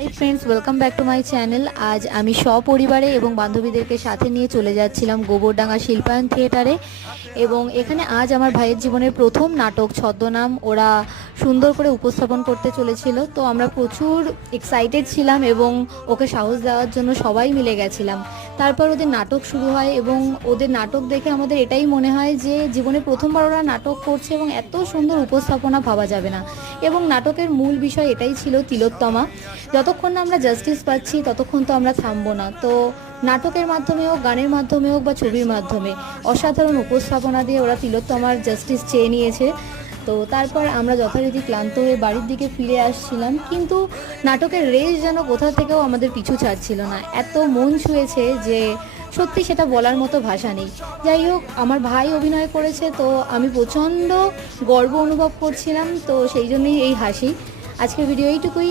Hi friends, welcome back to my channel. আজ আমি সপরিবারে এবং বান্ধবীদেরকে সাথে নিয়ে চলে যাচ্ছিলাম গোবরডাঙ্গা শিল্পায়ন থিয়েটারে। এবং এখানে আজ আমার ভাইয়ের জীবনের প্রথম নাটক ছদ্মনাম ওরা সুন্দর করে উপস্থাপন করতে চলেছিল। তো আমরা প্রচুর এক্সাইটেড ছিলাম এবং ওকে সাহস দেওয়ার জন্য সবাই মিলে গেছিলাম। তারপর ওদের নাটক শুরু হয় এবং ওদের নাটক দেখে আমাদের এটাই মনে হয় যে জীবনে প্রথমবার ওরা নাটক করছে এবং এত সুন্দর উপস্থাপনা ভাবা যাবে না। এবং নাটকের মূল বিষয় এটাই ছিল তিলোত্তমা। যতক্ষণ না আমরা জাস্টিস পাচ্ছি ততক্ষণ তো আমরা থামবো না। তো নাটকের মাধ্যমে হোক, গানের মাধ্যমে হোক বা ছবির মাধ্যমে অসাধারণ উপস্থাপনা দিয়ে ওরা তিলোত্তমার জাস্টিস চেয়ে নিয়েছে। তো তারপর আমরা যথারীতি ক্লান্ত হয়ে বাড়ির দিকে ফিরে আসছিলাম, কিন্তু নাটকের রেশ যেন কোথা থেকেও আমাদের পিছু ছাড়ছিল না। এত মন ছুঁয়েছে যে সত্যি সেটা বলার মতো ভাষা নেই। যাই হোক, আমার ভাই অভিনয় করেছে, তো আমি প্রচণ্ড গর্ব অনুভব করছিলাম, তো সেই জন্যই এই হাসি। আজকের ভিডিও এইটুকুই।